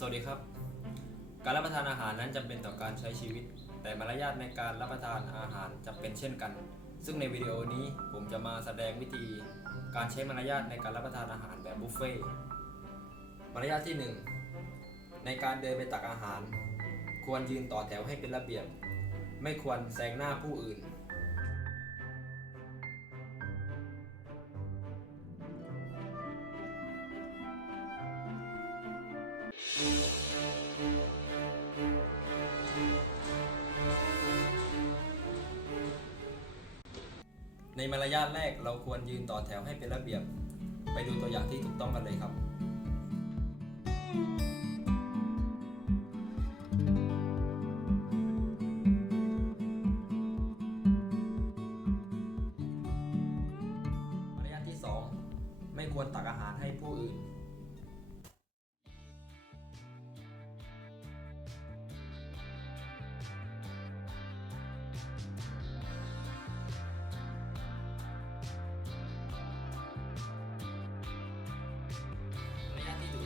สวัสดีครับ การรับประทานอาหารนั้นจำเป็นต่อการใช้ชีวิต แต่มารยาทในการรับประทานอาหารจำเป็นเช่นกัน ซึ่งในวิดีโอนี้ผมจะมาแสดงวิธี การใช้มารยาทในการรับประทานอาหารแบบบุฟเฟ่มารยาทที่ 1 ในการเดินไปตักอาหาร ควรยืนต่อแถวให้เป็นระเบียบ ไม่ควรแซงหน้าผู้อื่น ในมารยาทแรกเราควรยืนต่อแถวให้เป็นระเบียบ ไปดูตัวอย่างที่ถูกต้องกันเลยครับ มารยาทที่ 2 ไม่ควรตักอาหารให้ผู้อื่น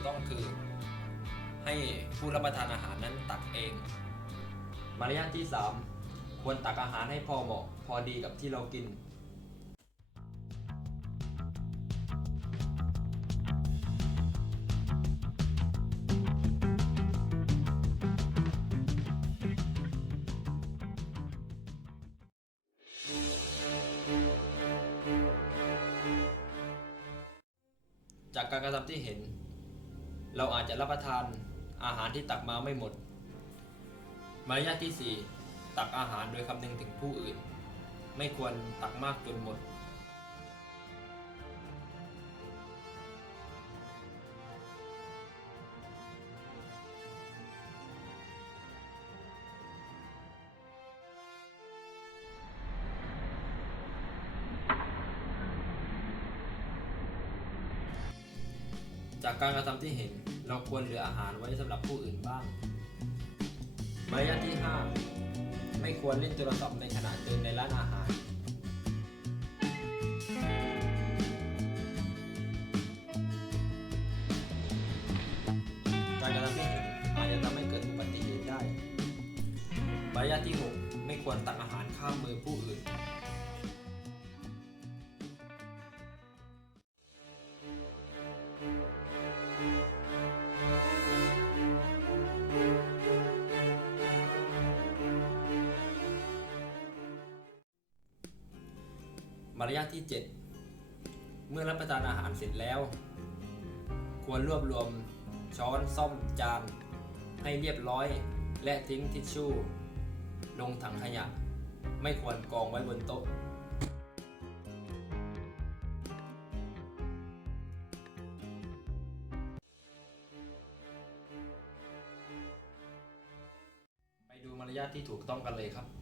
ต้องคือ ให้ผู้รับประทานอาหารนั้นตักเอง มารยาทที่ 3 ควรตักอาหารให้พอเหมาะ พอดีกับที่เรากิน จากการกระทำที่เห็น เราอาจจะรับประทานอาหารที่ตักมาไม่หมด มารยาทที่ 4 ตักอาหารโดยคำนึงถึงผู้อื่น ไม่ควรตักมากจนหมด จากการกระทำที่เห็น เราควรเหลืออาหารไว้สำหรับผู้อื่นบ้างมารยาทที่ 5 ไม่ควรเล่นโทรศัพท์ในขณะเดินในร้านอาหาร การกระทำที่เห็นอาจจะทำให้เกิดอุบัติเหตุได้มารยาทที่ 6 ไม่ควรตักอาหารข้ามมือผู้อื่น มารยาทที่ 7 เมื่อรับประทานอาหารเสร็จแล้ว ควรรวบรวมช้อนซ่อมจาน ให้เรียบร้อย และทิ้งทิชชู่ ลงถังขยะ ไม่ควรกองไว้บนโต๊ะไปดูมารยาทที่ถูกต้องกันเลยครับ